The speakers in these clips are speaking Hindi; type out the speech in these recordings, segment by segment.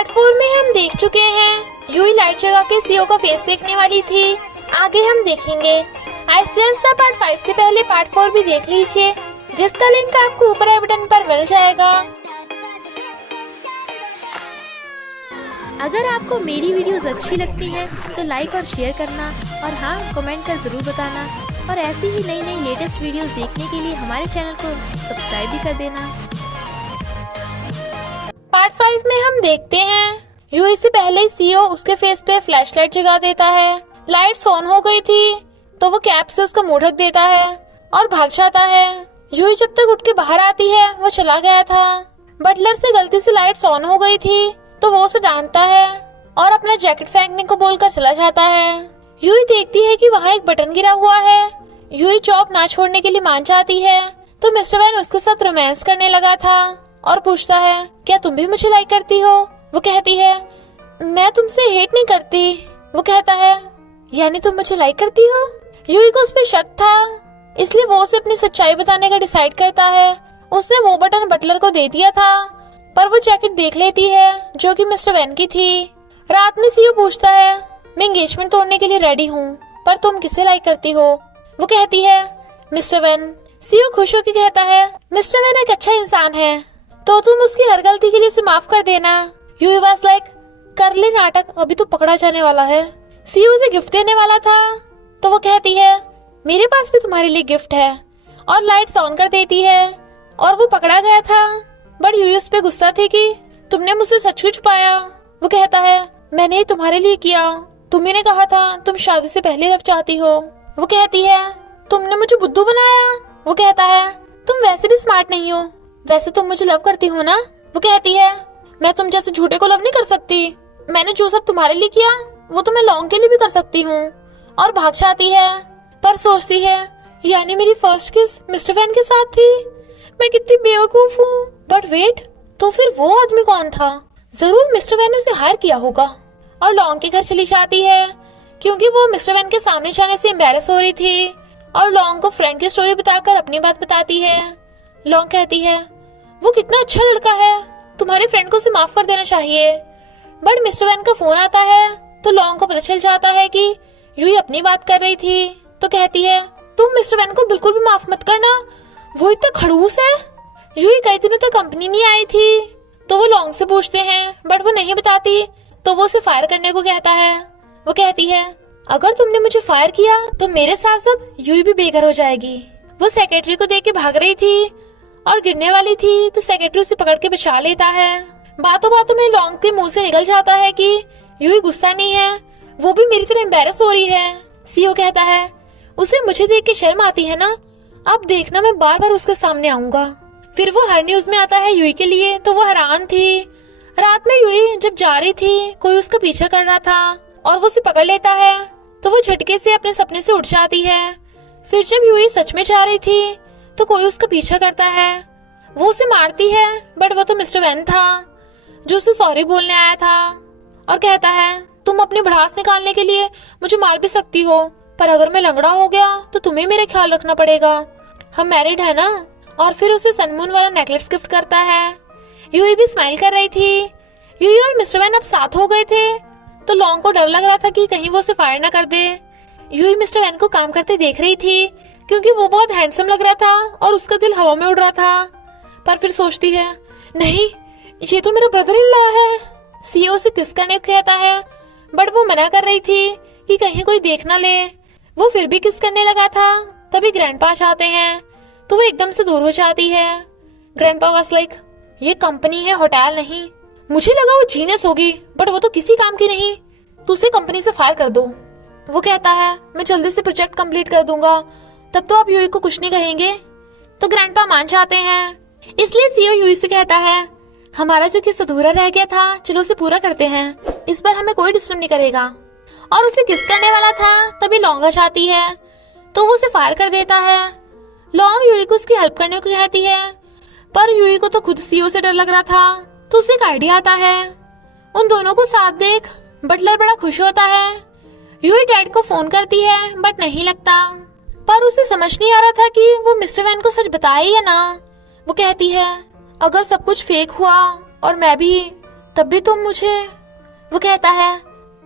पार्ट 4 में हम देख चुके हैं यूई लाइट जगा के सीओ का फेस देखने वाली थी। आगे हम देखेंगे। आइसडे स्टार पार्ट 5 से पहले पार्ट 4 भी देख लीजिए, जिसका लिंक आपको ऊपर आई बटन पर मिल जाएगा। अगर आपको मेरी वीडियोस अच्छी लगती हैं तो लाइक और शेयर करना, और हाँ, कमेंट कर जरूर बताना। और ऐसी ही नई नई लेटेस्ट वीडियोस देखने के लिए हमारे चैनल को सब्सक्राइब भी कर देना। पार्ट 5 में हम देखते हैं यूई से पहले ही सीओ उसके फेस पे फ्लैशलाइट जगा देता है। लाइट्स ऑन हो गई थी तो वो कैप से उसका मुंह ढक देता है और भाग जाता है। यूई जब तक उठ के बाहर आती है वो चला गया था। बटलर से गलती से लाइट्स ऑन हो गई थी तो वो उसे डांटता है और अपना जैकेट फेंकने को बोलकर चला जाता है। यूई देखती है कि वहाँ एक बटन गिरा हुआ है। यूई जॉब ना छोड़ने के लिए मान जाती है तो मिस्टर वैन उसके साथ रोमांस करने लगा था और पूछता है, क्या तुम भी मुझे लाइक करती हो? वो कहती है, मैं तुमसे हेट नहीं करती। वो कहता है, यानी तुम मुझे लाइक करती हो? यूई को उस पर शक था, इसलिए वो उसे अपनी सच्चाई बताने का डिसाइड करता है। उसने वो बटन बटलर को दे दिया था, पर वो जैकेट देख लेती है जो कि मिस्टर वैन की थी। रात में सीओ पूछता है, मैं एंगेजमेंट तोड़ने के लिए रेडी हूँ, पर तुम किसे लाइक करती हो? वो कहती है, मिस्टर वैन। सीओ खुश होकर कहता है, मिस्टर वैन एक अच्छा इंसान है, तो तुम उसकी हर गलती के लिए उसे माफ कर देना। यूई वाज लाइक, कर ले नाटक, अभी तो पकड़ा जाने वाला है। सीओ उसे गिफ्ट देने वाला था तो वो कहती है, मेरे पास भी तुम्हारे लिए गिफ्ट है, और लाइट्स ऑन कर देती है और वो पकड़ा गया था। बट यूई उस पे गुस्सा थी कि तुमने मुझसे सच क्यों छुपाया? वो कहता है, मैंने ये तुम्हारे लिए किया, तुम्ही ने कहा था तुम शादी से पहले लव चाहती हो। वो कहती है, तुमने मुझे बुद्धू बनाया। वो कहता है, तुम वैसे भी स्मार्ट नहीं हो, वैसे तुम मुझे लव करती हो ना? वो कहती है, मैं तुम जैसे झूठे को लव नहीं कर सकती, मैंने जो सब तुम्हारे लिए किया वो तो मैं लॉन्ग के लिए भी कर सकती हूँ। और भाग जाती है, पर सोचती है, यानी मेरी फर्स्ट किस मिस्टर वैन के साथ थी, मैं कितनी बेवकूफ हूँ। बट वेट, तो फिर वो आदमी कौन था? जरूर मिस्टर वैन ने उसे हायर किया होगा। और लॉन्ग के घर चली जाती है क्योंकि वो मिस्टर वैन के सामने जाने से एम्बैरस हो रही थी, और लॉन्ग को फ्रेंड की स्टोरी बताकर अपनी बात बताती है। लॉन्ग कहती है, वो कितना अच्छा लड़का है, तुम्हारे फ्रेंड को उसे माफ कर देना चाहिए। बट मिस्टर वैन का फोन आता है तो लॉन्ग को पता चल जाता है कि यूई अपनी बात कर रही थी। तो कहती है, तुम मिस्टर वैन को बिल्कुल भी माफ मत करना, वो इतना खड़ूस है। यूई कई दिनों तक कंपनी नहीं आई थी तो वो लॉन्ग से पूछते हैं, बट वो नहीं बताती तो वो उसे फायर करने को कहता है। वो कहती है, अगर तुमने मुझे फायर किया तो मेरे साथ साथ यूई भी बेघर हो जाएगी। वो सेक्रेटरी को देख के भाग रही थी और गिरने वाली थी तो सेक्रेटरी उसे पकड़ के बचा लेता है। बातों बातों में लॉन्ग के मुंह से निकल जाता है कि यूई गुस्सा नहीं है, वो भी मेरी तरह एम्बैरस हो रही है। सीओ कहता है, उसे मुझे देख के शर्म आती है ना, अब देखना मैं बार बार उसके सामने आऊंगा। फिर वो हर न्यूज में आता है यूई के लिए तो वो हैरान थी। रात में यूई जब जा रही थी कोई उसका पीछा कर रहा था और वो उसे पकड़ लेता है तो वो झटके से अपने सपने से उठ जाती है। फिर जब यूई सच में जा रही थी तो कोई उसका पीछा करता है, वो उसे मारती है, बट वो तो मिस्टर वैन था जो उसे सॉरी बोलने आया था और कहता है, तुम अपनी भड़ास निकालने के लिए मुझे मार भी सकती हो, पर अगर मैं लंगड़ा हो गया तो तुम्हें मेरा ख्याल रखना पड़ेगा, हम मैरिड है ना। और फिर उसे सनमून वाला नेकलेस गिफ्ट करता है। यूई भी स्माइल कर रही थी। यूई और मिस्टर वैन अब साथ हो गए थे तो लॉन्ग को डर लग रहा था कि कहीं वो उसे फायर ना कर दे। यूई मिस्टर वैन को काम करते देख रही थी क्योंकि वो बहुत हैंडसम लग रहा था और उसका दिल हवा में उड़ रहा था, पर फिर सोचती है, नहीं, ये तो मेरा ब्रदर इन लॉ है। सीओ से किस करने को कहता है, बट वो मना कर रही थी कि कहीं कोई देख ना ले। वो फिर भी किस करने लगा था, तभी ग्रैंडपा आते हैं तो वो एकदम से दूर हो जाती है। ग्रैंडपा वाज लाइक, ये कंपनी है, होटल नहीं। मुझे लगा वो जीनियस होगी, बट वो तो किसी काम की नहीं, तो उसे कंपनी से फायर कर दो। वो कहता है, मैं जल्दी से प्रोजेक्ट कंप्लीट कर दूंगा, तब तो आप यूई को कुछ नहीं कहेंगे। तो ग्रैंडपा मान जाते हैं, इसलिए सीओ यूई से कहता है, हमारा जो किस अधूरा रह गया था, चलो उसे पूरा करते हैं, इस बार हमें कोई डिस्टर्ब नहीं करेगा। और उसे किस करने वाला था तभी लॉन्ग आ जाती है तो वो उसे फायर कर देता है। लॉन्ग यूई को उसकी हेल्प करने को कहती है, पर यूई को तो खुद सीओ से डर लग रहा था तो उसे एक आइडिया आता है। उन दोनों को साथ देख बटलर बड़ा खुश होता है। यूई डैड को फोन करती है बट नहीं लगता, पर उसे समझ नहीं आ रहा था कि वो मिस्टर वैन को सच बताए या ना। वो कहती है, अगर सब कुछ फेक हुआ और मैं भी तब भी तुम मुझे। वो कहता है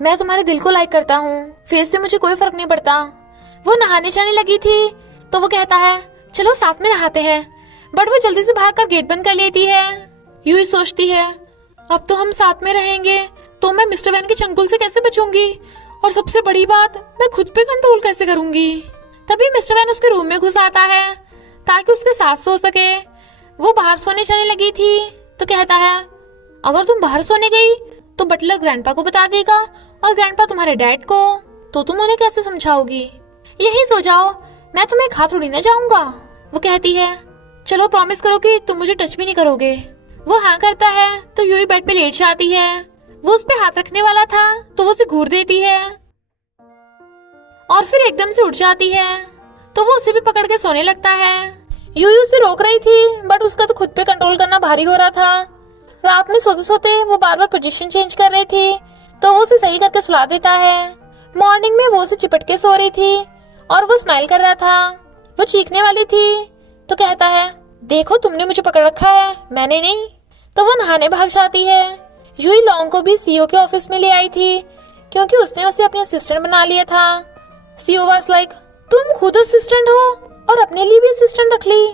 मैं तुम्हारे दिल को लाइक करता हूँ, फेस से मुझे कोई फर्क नहीं पड़ता। वो नहाने जाने लगी थी तो वो कहता है चलो साथ में नहाते हैं, बट वो जल्दी से भागकर गेट बंद कर लेती है। यूई सोचती है अब तो हम साथ में रहेंगे तो मैं मिस्टर वैन के चंगुल से कैसे बचूंगी, और सबसे बड़ी बात मैं खुद पे कंट्रोल कैसे करूंगी। तभी मिस्टर वैन उसके रूम में घुस आता है ताकि उसके साथ सो सके। वो बाहर सोने चलने लगी थी तो कहता है अगर तुम बाहर सोने गई तो बटलर ग्रैंडपा को बता देगा और ग्रैंडपा तुम्हारे डैड को, तो तुम उन्हें कैसे समझाओगी। यही सो जाओ, मैं तुम्हें खा थोड़ी ना जाऊंगा। वो कहती है चलो प्रॉमिस करो कि तुम मुझे टच भी नहीं करोगे। वो हाँ करता है तो यूई बेड पे लेट जाती है। वो उस पे हाथ रखने वाला था तो वो उसे घूर देती है और फिर एकदम से उठ जाती है तो वो उसे भी पकड़ के सोने लगता है। यूई उसे रोक रही थी बट उसका तो खुद पे कंट्रोल करना भारी हो रहा था। रात में सोते सोते वो बार बार पोजीशन चेंज कर रही थी तो वो उसे सही करके सुला देता है। मॉर्निंग में वो उसे चिपट के सो रही थी और वो स्माइल कर रहा था। वो चीखने वाली थी तो कहता है देखो तुमने मुझे पकड़ रखा है, मैंने नहीं। तो वो नहाने भाग जाती है। यूई लॉन्ग को भी सीईओ के ऑफिस में ले आई थी क्योंकि उसने उसे अपने असिस्टेंट बना लिया था। सीईओ वाज लाइक तुम खुद असिस्टेंट हो और अपने लिए भी असिस्टेंट रख ली।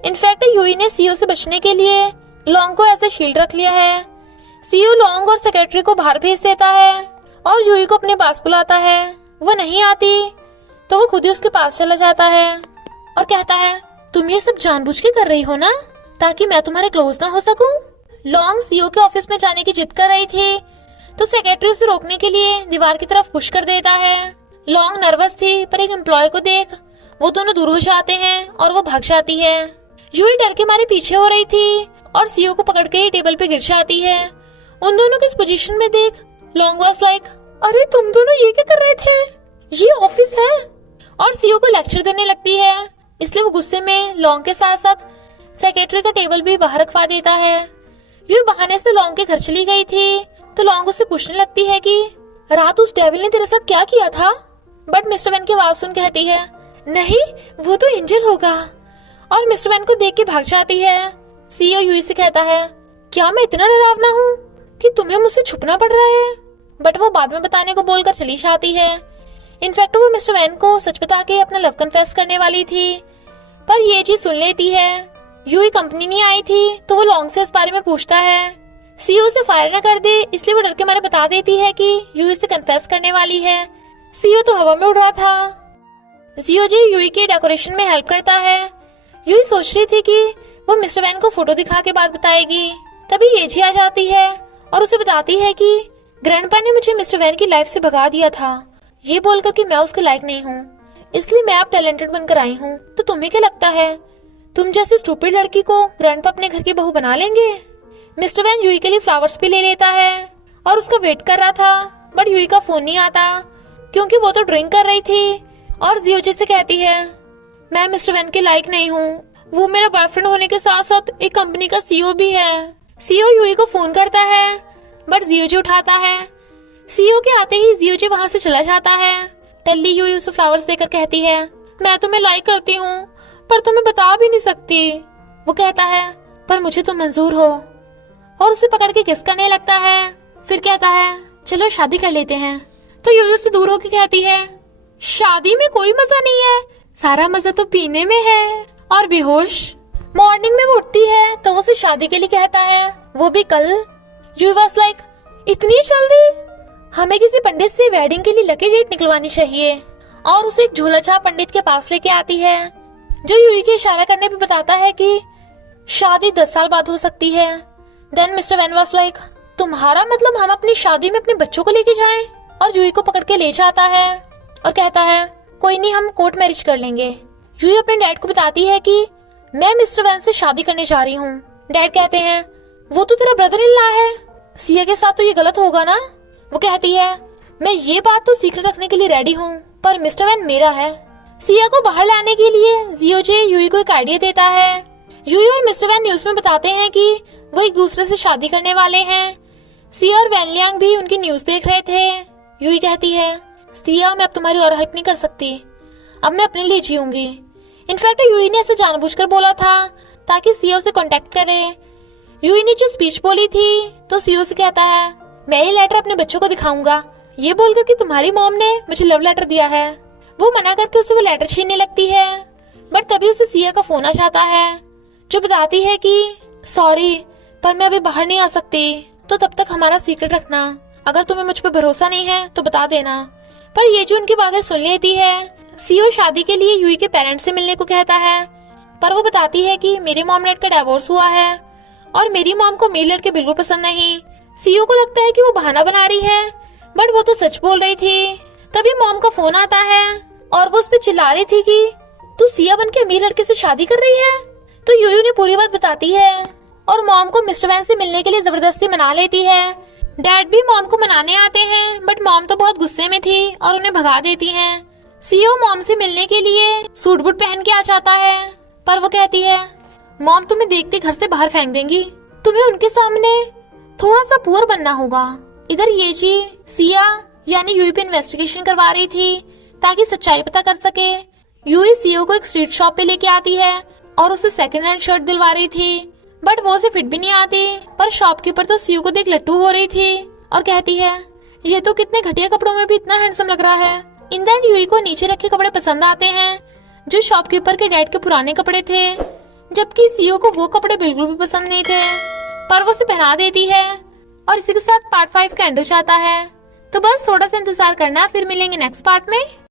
इनफैक्ट यूई ने सीईओ से बचने के लिए लॉन्ग को एज ए शील्ड रख लिया है। सीईओ लॉन्ग और सेक्रेटरी को बाहर भेज देता है और यूई को अपने पास बुलाता है। वो नहीं आती तो वो खुद ही उसके पास चला जाता है और कहता है तुम ये सब जानबूझ के कर रही हो ना ताकि मैं तुम्हारे क्लोज ना हो सकूं। लॉन्ग सीईओ के ऑफिस में जाने की जिद कर रही थी तो सेक्रेटरी उसे रोकने के लिए दीवार की तरफ पुश कर देता है। लॉन्ग नर्वस थी पर एक एम्प्लॉय को देख वो दोनों दूर हो जाते हैं और वो भाग जाती है। यूई डर के मारे पीछे हो रही थी और सीईओ को पकड़ के टेबल पे गिर जाती है। उन दोनों की इस पोजीशन में देख लॉन्ग वाज लाइक अरे तुम दोनों ये क्या कर रहे थे, ये ऑफिस है। और सीईओ को लेक्चर देने लगती है, इसलिए वो गुस्से में लॉन्ग के साथ साथ सेक्रेटरी का टेबल भी बाहर रखवा देता है। ये बहाने से लॉन्ग के घर चली गई थी तो लॉन्ग उससे पूछने लगती है कि रात उस डेविल ने तेरे साथ क्या किया था। बट मिस्टर वैन की आवाज सुन कहती है नहीं वो तो एंजल होगा, और मिस्टर वैन को देख के भाग जाती है। सीईओ यूई से कहता है क्या मैं इतना डरावना हूँ कि तुम्हें मुझसे छुपना पड़ रहा है, बट वो बाद में बताने को बोलकर चली जाती है। इनफैक्ट वो मिस्टर वैन को सच बता के अपना लव कन्फेस करने वाली थी पर ये चीज सुन लेती है। यूई कंपनी नहीं आई थी तो वो लॉन्ग से इस बारे में पूछता है। सीईओ से फायर न कर दे इसलिए वो डर के मारे बता देती है कि यूई से कन्फेस करने वाली है। सीईओ तो हवा में उड़ रहा था। सीईओ जी यूई के डेकोरेशन में हेल्प करता है। यूई सोच रही थी कि वो मिस्टर वैन को फोटो दिखा के बात बताएगी, तभी येजी आ जाती है और उसे बताती है कि ग्रैंडपा ने मुझे मिस्टर वैन की लाइफ से भगा दिया था, ये बोलकर कि मैं उसके लायक नहीं हूँ, इसलिए मैं आप टैलेंटेड बनकर आई हूँ। तो तुम्हें क्या लगता है तुम जैसी स्टूपिड लड़की को ग्रैंडपा अपने घर की बहू बना लेंगे। मिस्टर वैन यूई के लिए फ्लावर्स भी ले लेता है और उसका वेट कर रहा था बट यूई का फोन नहीं आता क्योंकि वो तो ड्रिंक कर रही थी। और जियोजी से कहती है मैं मिस्टर वैन के लायक नहीं हूँ, वो मेरा बॉयफ्रेंड होने के साथ साथ एक कंपनी का सीईओ भी है। सीईओ यूई को फोन करता है बट जियोजी उठाता है। सीईओ के आते ही जियोजी वहाँ से चला जाता है। टल्ली यूई उसे फ्लावर्स देकर कहती है मैं तुम्हें लाइक करती हूँ पर तुम्हें बता भी नहीं सकती। वो कहता है पर मुझे तो मंजूर हो, और उसे पकड़ के किस करने लगता है। फिर कहता है चलो शादी कर लेते हैं। तो यूई उससे दूर होकर कहती है शादी में कोई मजा नहीं है, सारा मजा तो पीने में है और बेहोश। मॉर्निंग में वो उठती है तो वो उसे शादी के लिए कहता है, वो भी कल। यूई वाज लाइक इतनी जल्दी, हमें किसी पंडित से वेडिंग के लिए लकी डेट निकलवानी चाहिए। और उसे एक झोला छाप पंडित के पास लेके आती है जो यूई के इशारा करने पे बताता है कि शादी 10 साल बाद हो सकती है। Then Mister Van was like तुम्हारा मतलब हम अपनी शादी में अपने बच्चों को लेके जाएं? और यूई को पकड़ के ले जाता है और कहता है कोई नहीं, हम कोर्ट मैरिज कर लेंगे। यूई अपने डैड को बताती है कि मैं मिस्टर वैन से शादी करने जा रही हूँ। डैड कहते हैं वो तो तेरा ब्रदर इन लॉ है, सिया के साथ तो ये गलत होगा ना। वो कहती है मैं ये बात तो सीक्रेट रखने के लिए रेडी हूँ पर मिस्टर वैन मेरा है। सिया को बाहर लाने के लिए जियोजे यूई को एक आइडिया देता है। यूई और मिस्टर वैन न्यूज में बताते हैं कि वो एक दूसरे से शादी करने वाले हैं। सिया और वैन लियांग भी उनकी न्यूज देख रहे थे। यूई कहती है सिया मैं अब तुम्हारी और हेल्प नहीं कर सकती, अब मैं अपने लिए जीऊंगी। इनफैक्ट यूई ने ऐसे जानबूझकर बोला था ताकि सिया उसे कांटेक्ट करे। यूई ने जो स्पीच बोली थी तो सीओ से कहता है, मैं ये लेटर अपने बच्चों को दिखाऊंगा, ये बोलकर कि तुम्हारी मॉम ने मुझे लव लेटर दिया है। वो मना करके उसे वो लेटर छीनने लगती है, बट तभी उसे सिया का फोन आ जाता है जो बताती है कि सॉरी पर मैं अभी बाहर नहीं आ सकती, तो तब तक हमारा सीक्रेट रखना। अगर तुम्हें मुझ पर भरोसा नहीं है तो बता देना। पर ये जो उनकी बातें सुन लेती है, सीओ शादी के लिए यूई के पेरेंट्स से मिलने को कहता है, पर वो बताती है कि मेरे मॉम डैड का डिवोर्स हुआ है और मेरी मॉम को मेरे लड़के बिल्कुल पसंद नहीं। सीओ को लगता है कि वो बहाना बना रही है, बट वो तो सच बोल रही थी। तभी मॉम का फोन आता है और वो उस पर चिल्ला रही थी कि तू सिया बन के अमीर लड़के से शादी कर रही है। तो यूयू ने पूरी बात बताती है और मॉम को मिस्टर वैन से मिलने के लिए जबरदस्ती मना लेती है। डैड भी मॉम को मनाने आते हैं, बट मॉम तो बहुत गुस्से में थी और उन्हें भगा देती हैं। सीओ मॉम से मिलने के लिए सूट बूट पहन के आ जाता है, पर वो कहती है मॉम तुम्हें देखते घर से बाहर फेंक देंगी, तुम्हें उनके सामने थोड़ा सा पुअर बनना होगा। इधर ये जी सिया यानी यूई पे इन्वेस्टिगेशन करवा रही थी ताकि सच्चाई पता कर सके। यूई सीओ को एक स्ट्रीट शॉप पे लेके आती है और उसे सेकंड हैंड शर्ट दिलवा रही थी, बट वो उसे फिट भी नहीं आती। पर शॉपकीपर तो सीओ को देख लट्टू हो रही थी और कहती है ये तो कितने घटिया कपड़ों में भी इतना हैंडसम लग रहा है। इन द एंड यूई को नीचे रखे कपड़े पसंद आते हैं जो शॉपकीपर के डैड के पुराने कपड़े थे, जबकि सीओ को वो कपड़े बिल्कुल भी पसंद नहीं थे, पर वो उसे पहना देती है। और इसी के साथ पार्ट 5 का एंड हो जाता है। तो बस थोड़ा सा इंतजार करना, फिर मिलेंगे नेक्स्ट पार्ट में।